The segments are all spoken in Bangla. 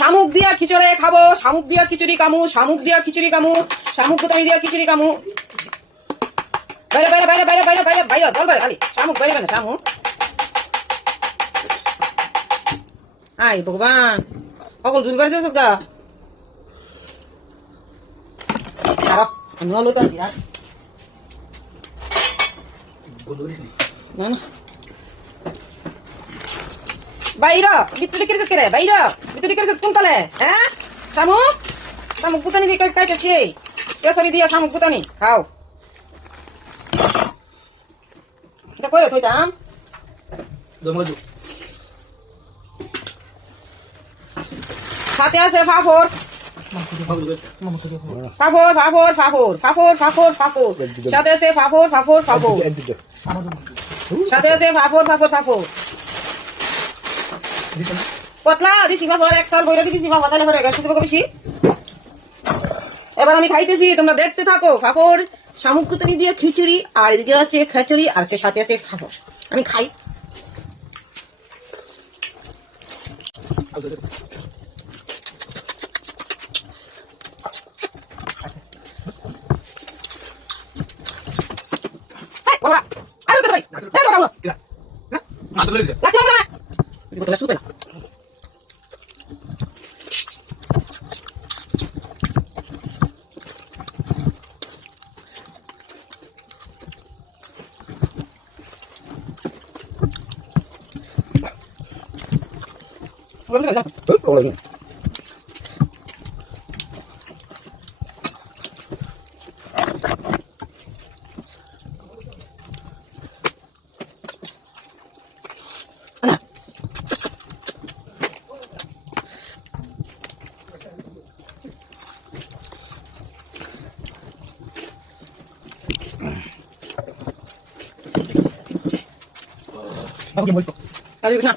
শামুক দিয়া খিচুড়ি খাব, শামুক দিয়া খিচুড়ি কামু, শামুক দিয়া খিচুড়ি কামু, শামুক কোথায় দিয়া খিচুড়ি কামু? বাইরে বাইরে বাইরে বাইরে বাইরে বাইরে বাইরে বল বাইরে শামুক বাইরে না শামুক। আই ভগবান সকল জুল দিয়েছ দা আমি হলো তো না না। বাইরা বাইরা। ভিতরে কেড়েছে কোন তালে হ্যাঁ? শামুক শামুক পুতানি দিয়ে কাইতেছি কেসরি দিয়া শামুক পুতানি খাও। এটা কইরে থইতাম দমজু। সাথে আছে ফাফর। ফাফর ফাফর ফাফর ফাফর ফাফর ফাফর। সাথে আছে ফাফর ফাফর ফাফর। সাথে আছে ফাফর ফাফর ফাফর। পরে গেছে তোমাকে বেশি এবার আমি খাইতেছি, তোমরা দেখতে থাকো ফাফর শামুক কুতনি দিয়ে খিচুড়ি, আর এদিকে আছে খিচুড়ি, আর সে সাথে আছে ফাফর আমি খাই। আরে Vẫn cái này ra, ướt đồ liền. Bago yung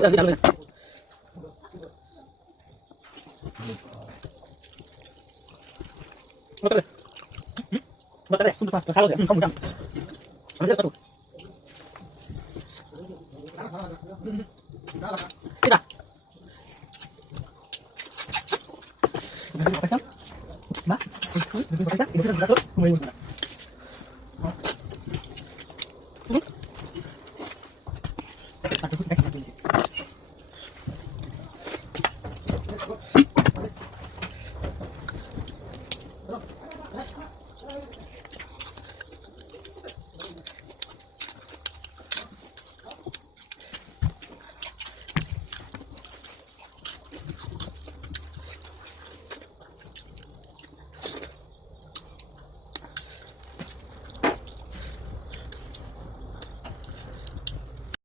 Bakal. Bakal. Kalau ya, kamu kan. Ada satu. Tidak. Mas, ini berapa? Ini berapa? Ini berapa?